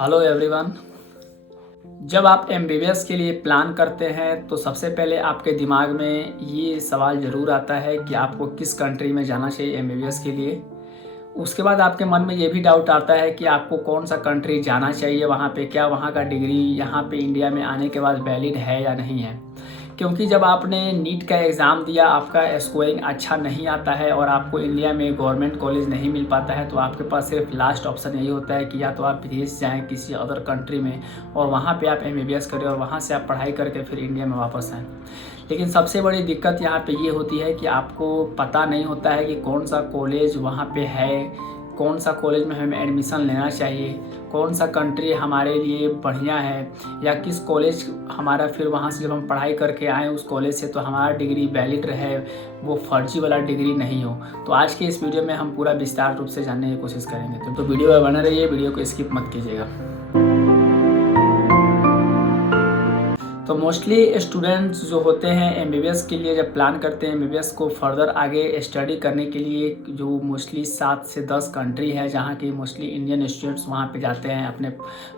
Hello everyone. जब आप MBBS के लिए प्लान करते हैं तो सबसे पहले आपके दिमाग में ये सवाल ज़रूर आता है कि आपको किस कंट्री में जाना चाहिए एमबीबीएस के लिए। उसके बाद आपके मन में ये भी डाउट आता है कि आपको कौन सा कंट्री जाना चाहिए, वहाँ पे क्या वहाँ का डिग्री यहाँ पे इंडिया में आने के बाद वैलिड है या नहीं है। क्योंकि जब आपने नीट का एग्ज़ाम दिया, आपका स्कोरिंग अच्छा नहीं आता है और आपको इंडिया में गवर्नमेंट कॉलेज नहीं मिल पाता है, तो आपके पास सिर्फ लास्ट ऑप्शन यही होता है कि या तो आप विदेश जाएं किसी अदर कंट्री में और वहाँ पे आप एमबीबीएस करें और वहाँ से आप पढ़ाई करके फिर इंडिया में वापस आएँ। लेकिन सबसे बड़ी दिक्कत यहाँ पे ये होती है कि आपको पता नहीं होता है कि कौन सा कॉलेज वहाँ पे है, कौन सा कॉलेज में हमें एडमिशन लेना चाहिए, कौन सा कंट्री हमारे लिए बढ़िया है, या किस कॉलेज हमारा फिर वहाँ से जब हम पढ़ाई करके आएँ उस कॉलेज से तो हमारा डिग्री वैलिड रहे, वो फर्जी वाला डिग्री नहीं हो। तो आज के इस वीडियो में हम पूरा विस्तार रूप से जानने की कोशिश करेंगे। तो वीडियो में बने रहिए, वीडियो को स्किप मत कीजिएगा। तो मोस्टली स्टूडेंट्स जो होते हैं एमबीबीएस के लिए जब प्लान करते हैं एमबीबीएस को फर्दर आगे स्टडी करने के लिए, जो मोस्टली 7 से 10 कंट्री है जहाँ की मोस्टली इंडियन स्टूडेंट्स वहाँ पे जाते हैं अपने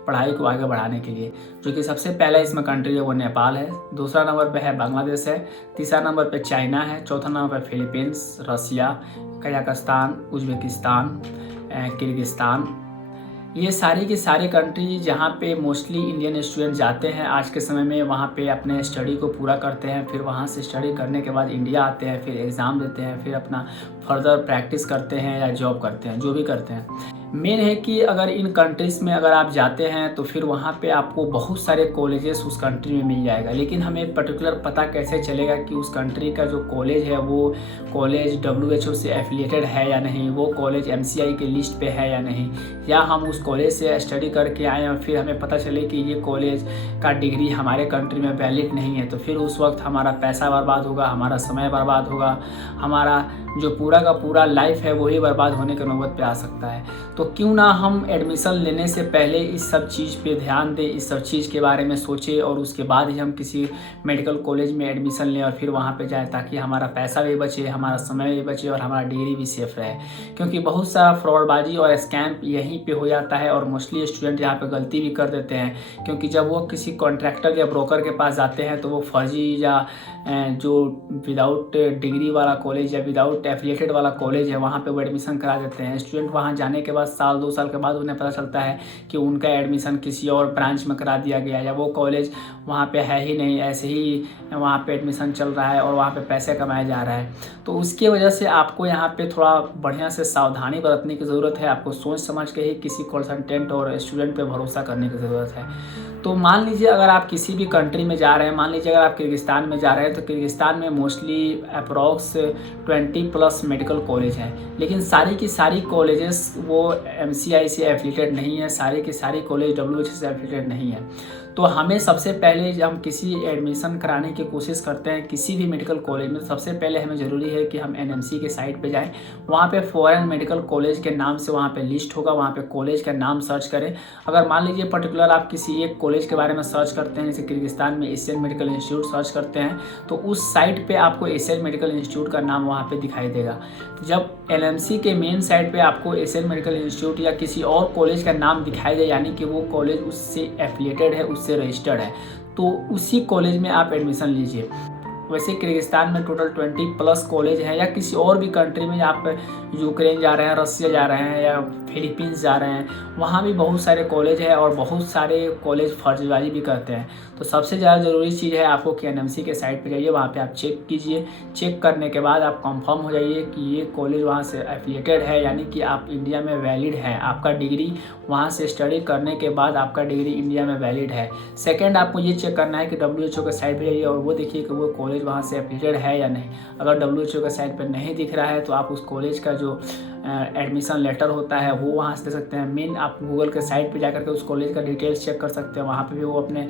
पढ़ाई को आगे बढ़ाने के लिए। जो कि सबसे पहला इसमें कंट्री है वो नेपाल है, दूसरा नंबर पे है बांग्लादेश है, तीसरा नंबर पे चाइना है, चौथा नंबर पे फिलीपींस, रसिया, कजाकिस्तान, उज्बेकिस्तान, किर्गिस्तान। ये सारी की सारी कंट्री जहाँ पे मोस्टली इंडियन स्टूडेंट जाते हैं आज के समय में, वहाँ पे अपने स्टडी को पूरा करते हैं, फिर वहाँ से स्टडी करने के बाद इंडिया आते हैं, फिर एग्ज़ाम देते हैं, फिर अपना फर्दर प्रैक्टिस करते हैं या जॉब करते हैं, जो भी करते हैं। मेन है कि अगर इन कंट्रीज़ में अगर आप जाते हैं तो फिर वहाँ पे आपको बहुत सारे कॉलेजेस उस कंट्री में मिल जाएगा, लेकिन हमें पर्टिकुलर पता कैसे चलेगा कि उस कंट्री का जो कॉलेज है वो कॉलेज WHO से एफिलिएटेड है या नहीं, वो कॉलेज MCI के लिस्ट पे है या नहीं, या हम उस कॉलेज से स्टडी करके आए और फिर हमें पता चले कि ये कॉलेज का डिग्री हमारे कंट्री में वैलिड नहीं है, तो फिर उस वक्त हमारा पैसा बर्बाद होगा, हमारा समय बर्बाद होगा, हमारा जो पूरा का पूरा लाइफ है वही बर्बाद होने की नौबत पे आ सकता है। तो क्यों ना हम एडमिशन लेने से पहले इस सब चीज़ पे ध्यान दें, इस सब चीज़ के बारे में सोचें और उसके बाद ही हम किसी मेडिकल कॉलेज में एडमिशन लें और फिर वहाँ पे जाएं, ताकि हमारा पैसा भी बचे, हमारा समय भी बचे और हमारा डिग्री भी सेफ रहे। क्योंकि बहुत सारा फ्रॉडबाजी और स्कैम यहीं पे हो जाता है और मोस्टली स्टूडेंट यहाँ पे गलती भी कर देते हैं, क्योंकि जब वो किसी कॉन्ट्रैक्टर या ब्रोकर के पास जाते हैं तो वो फर्जी या जो विदाउट डिग्री वाला कॉलेज या विदाउट एफिलिएटेड वाला कॉलेज है वहाँ पे वो एडमिशन करा देते हैं। स्टूडेंट वहाँ जाने के बाद साल 2 साल के बाद उन्हें पता चलता है कि उनका एडमिशन किसी और ब्रांच में करा दिया गया या वो कॉलेज वहाँ पे है ही नहीं, ऐसे ही वहाँ पे एडमिशन चल रहा है और वहाँ पे पैसे कमाया जा रहा है। तो उसकी वजह से आपको यहाँ पे थोड़ा बढ़िया से सावधानी बरतने की ज़रूरत है, आपको सोच समझ के ही किसी कंसल्टेंट और स्टूडेंट पे भरोसा करने की ज़रूरत है। तो मान लीजिए अगर आप किसी भी कंट्री में जा रहे हैं, मान लीजिए अगर आप किर्गिस्तान में जा रहे हैं, तो किर्गिस्तान में मोस्टली अप्रॉक्स 20+ मेडिकल कॉलेज हैं, लेकिन सारी की सारी कॉलेजेस वो MCI से एफिलिएटेड नहीं है, सारी की सारी कॉलेज WHO से एफिलिएटेड नहीं है। तो हमें सबसे पहले जब हम किसी एडमिशन कराने की कोशिश करते हैं किसी भी मेडिकल कॉलेज में, सबसे पहले हमें ज़रूरी है कि हम NMC के साइट पे जाएं, वहाँ पे फॉरेन मेडिकल कॉलेज के नाम से वहाँ पे लिस्ट होगा, वहाँ पे कॉलेज का नाम सर्च करें। अगर मान लीजिए पर्टिकुलर आप किसी एक कॉलेज के बारे में सर्च करते हैं, जैसे किर्गिस्तान में एशियन मेडिकल इंस्टीट्यूट सर्च करते हैं, तो उस साइट पर आपको एशियन मेडिकल इंस्टीट्यूट का नाम वहाँ पर दिखाई देगा। जब NMC के मेन साइट पर आपको एशियन मेडिकल इंस्टीट्यूट या किसी और कॉलेज का नाम दिखाई दे, यानी कि वो कॉलेज उससे एफिलिएटेड है, से रजिस्टर्ड है, तो उसी कॉलेज में आप एडमिशन लीजिए। वैसे किर्गिस्तान में टोटल 20+ कॉलेज हैं, या किसी और भी कंट्री में आप यूक्रेन जा रहे हैं, रसिया जा रहे हैं या फिलीपींस जा रहे हैं, वहाँ भी बहुत सारे कॉलेज हैं और बहुत सारे कॉलेज फर्जीबाजी भी करते हैं। तो सबसे ज़्यादा ज़रूरी चीज़ है आपको कि NMC के साइट पे जाइए, वहाँ पे आप चेक कीजिए, चेक करने के बाद आप कंफर्म हो जाइए कि ये कॉलेज वहाँ से एफिलिएटेड है, यानी कि आप इंडिया में वैलिड है, आपका डिग्री वहाँ से स्टडी करने के बाद आपका डिग्री इंडिया में वैलिड है। सेकेंड, आपको ये चेक करना है कि WHO के साइट पर जाइए और वो देखिए कि वो कॉलेज वहाँ से एफिलिएटेड है या नहीं। अगर WHO के साइट पर नहीं दिख रहा है तो आप उस कॉलेज का जो एडमिशन लेटर होता है वो वहाँ से दे सकते हैं। मेन आप गूगल के साइट पे जाकर के उस कॉलेज का डिटेल्स चेक कर सकते हैं, वहाँ पे भी वो अपने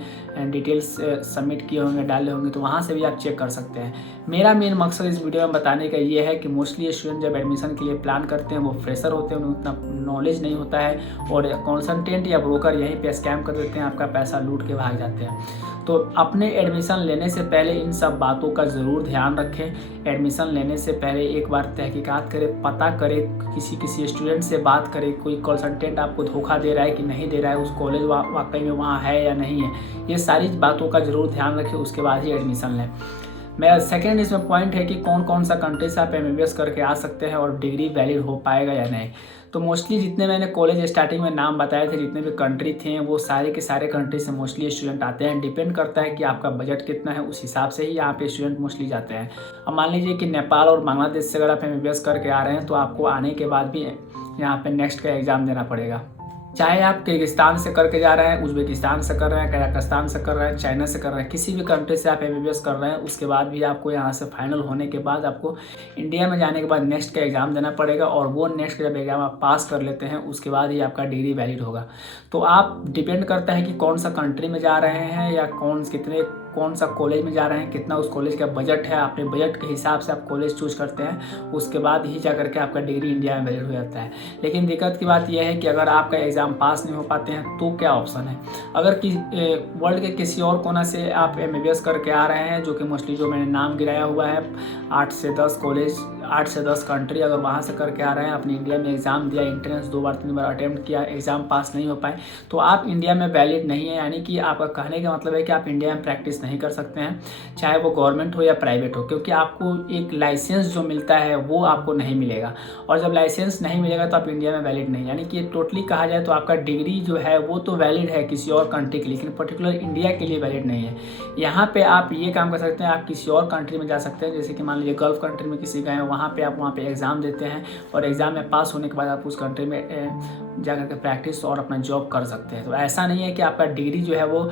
डिटेल्स सबमिट किए होंगे, डाले होंगे, तो वहाँ से भी आप चेक कर सकते हैं। मेरा मेन मकसद इस वीडियो में बताने का ये है कि मोस्टली स्टूडेंट जब एडमिशन के लिए प्लान करते हैं वो फ्रेशर होते हैं, उन्हें उतना नॉलेज नहीं होता है और कंसल्टेंट या ब्रोकर यहीं पे स्कैम कर देते हैं, आपका पैसा लूट के भाग जाते हैं। तो अपने एडमिशन लेने से पहले इन सब बातों का ज़रूर ध्यान रखें। एडमिशन लेने से पहले एक बार तहकीकात करें, पता करें किसी स्टूडेंट से बात करें, कोई कंसल्टेंट आपको धोखा दे रहा है कि नहीं दे रहा है, उस कॉलेज वाकई में वहाँ है या नहीं है, ये सारी बातों का ज़रूर ध्यान रखें, उसके बाद ही एडमिशन लें। मेरा सेकेंड इसमें पॉइंट है कि कौन कौन सा कंट्री से आप MBBS करके आ सकते हैं और डिग्री वैलिड हो पाएगा या नहीं। तो मोस्टली जितने मैंने कॉलेज स्टार्टिंग में नाम बताए थे, जितने भी कंट्री थे, वो सारे के सारे कंट्री से मोस्टली स्टूडेंट आते हैं। डिपेंड करता है कि आपका बजट कितना है, उस हिसाब से ही यहाँ पे स्टूडेंट मोस्टली जाते हैं। अब मान लीजिए कि नेपाल और बांग्लादेश से अगर आप MBBS करके आ रहे हैं तो आपको आने के बाद भी यहाँ पे नेक्स्ट का एग्ज़ाम देना पड़ेगा। चाहे आप किर्गिस्तान से करके जा रहे हैं, उज़्बेकिस्तान से कर रहे हैं, कजाकिस्तान से कर रहे हैं, चाइना से कर रहे हैं, किसी भी कंट्री से आप MBBS कर रहे हैं, उसके बाद भी आपको यहाँ से फाइनल होने के बाद आपको इंडिया में जाने के बाद नेक्स्ट का एग्ज़ाम देना पड़ेगा। और वो नेक्स्ट का जब एग्ज़ाम आप पास कर लेते हैं उसके बाद ही आपका डिग्री वैलिड होगा। तो आप डिपेंड करता है कि कौन सा कंट्री में जा रहे हैं या कौन सा कॉलेज में जा रहे हैं, कितना उस कॉलेज का बजट है, अपने बजट के हिसाब से आप कॉलेज चूज करते हैं, उसके बाद ही जा करके आपका डिग्री इंडिया में वैलिड हो जाता है। लेकिन दिक्कत की बात यह है कि अगर आपका एग्ज़ाम पास नहीं हो पाते हैं तो क्या ऑप्शन है। अगर वर्ल्ड के किसी और कोना से आप MBBS करके आ रहे हैं, जो कि मोस्टली जो मैंने नाम गिराया हुआ है 8 से 10 कॉलेज, 8 से 10 कंट्री, अगर वहाँ से करके आ रहे हैं, अपनी इंडिया में एग्ज़ाम दिया, एंट्रेंस 2 बार 3 बार अटैम्प्ट किया, एग्ज़ाम पास नहीं हो पाए, तो आप इंडिया में वैलिड नहीं है। यानी कि आपका कहने का मतलब है कि आप इंडिया में प्रैक्टिस नहीं कर सकते हैं, चाहे वो गवर्नमेंट हो या प्राइवेट हो, क्योंकि आपको एक लाइसेंस जो मिलता है वो आपको नहीं मिलेगा। और जब लाइसेंस नहीं मिलेगा तो आप इंडिया में वैलिड नहीं, यानी कि टोटली कहा जाए तो आपका डिग्री जो है वो तो वैलिड है किसी और कंट्री के लिए, लेकिन पर्टिकुलर इंडिया के लिए वैलिड नहीं है। यहाँ पे आप ये काम कर सकते हैं, आप किसी और कंट्री में जा सकते हैं, जैसे कि मान लीजिए गल्फ कंट्री में किसी गए हैं, वहाँ पे एग्ज़ाम देते हैं और एग्ज़ाम में पास होने के बाद आप उस कंट्री में जा करके प्रैक्टिस और अपना जॉब कर सकते हैं। तो ऐसा नहीं है कि आपका डिग्री जो है वो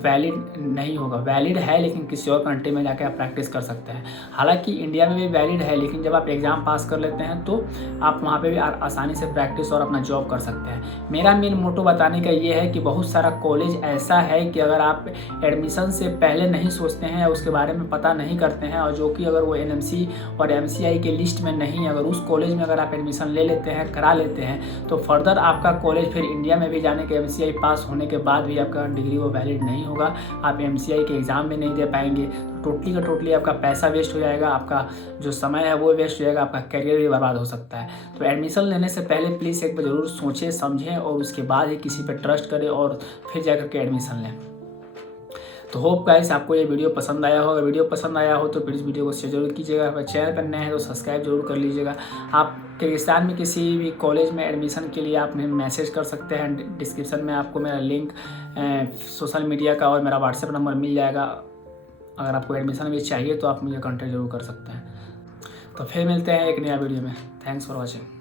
वैलिड नहीं होगा, वैलिड है, लेकिन किसी और कंट्री में जाकर आप प्रैक्टिस कर सकते हैं। हालांकि इंडिया में भी वैलिड है, लेकिन जब आप एग्ज़ाम पास कर लेते हैं तो आप वहाँ पे भी आसानी से प्रैक्टिस और अपना जॉब कर सकते हैं। मेरा मेन मोटो बताने का ये है कि बहुत सारा कॉलेज ऐसा है कि अगर आप एडमिशन से पहले नहीं सोचते हैं या उसके बारे में पता नहीं करते हैं, और जो कि अगर वो NMC और MCI के लिस्ट में नहीं, अगर उस कॉलेज में अगर आप एडमिशन ले लेते हैं, करा लेते हैं, तो फर्दर आपका कॉलेज फिर इंडिया में भी जाने के MCI पास होने के बाद भी आपका डिग्री वो वैलिड नहीं होगा, आप MCI के एग्ज़ाम भी नहीं दे पाएंगे। टोटली का टोटली आपका पैसा वेस्ट हो जाएगा, आपका जो समय है वो वेस्ट हो जाएगा, आपका करियर भी बर्बाद हो सकता है। तो एडमिशन लेने से पहले प्लीज़ एक बार ज़रूर सोचें समझें और उसके बाद ही किसी पर ट्रस्ट करें और फिर जाकर के एडमिशन लें। तो होप गाइस आपको ये वीडियो पसंद आया हो। अगर वीडियो पसंद आया हो तो प्लीज़ वीडियो को शेयर जरूर कीजिएगा। अगर चैनल पर नए हैं तो सब्सक्राइब जरूर कर लीजिएगा। आप किर्गिस्तान में किसी भी कॉलेज में एडमिशन के लिए आप मैसेज कर सकते हैं, डिस्क्रिप्शन में आपको मेरा लिंक सोशल मीडिया का और मेरा व्हाट्सएप नंबर मिल जाएगा। अगर आपको एडमिशन भी चाहिए तो आप मुझे कॉन्टैक्ट जरूर कर सकते हैं। तो फिर मिलते हैं एक नया वीडियो में। Thanks for watching.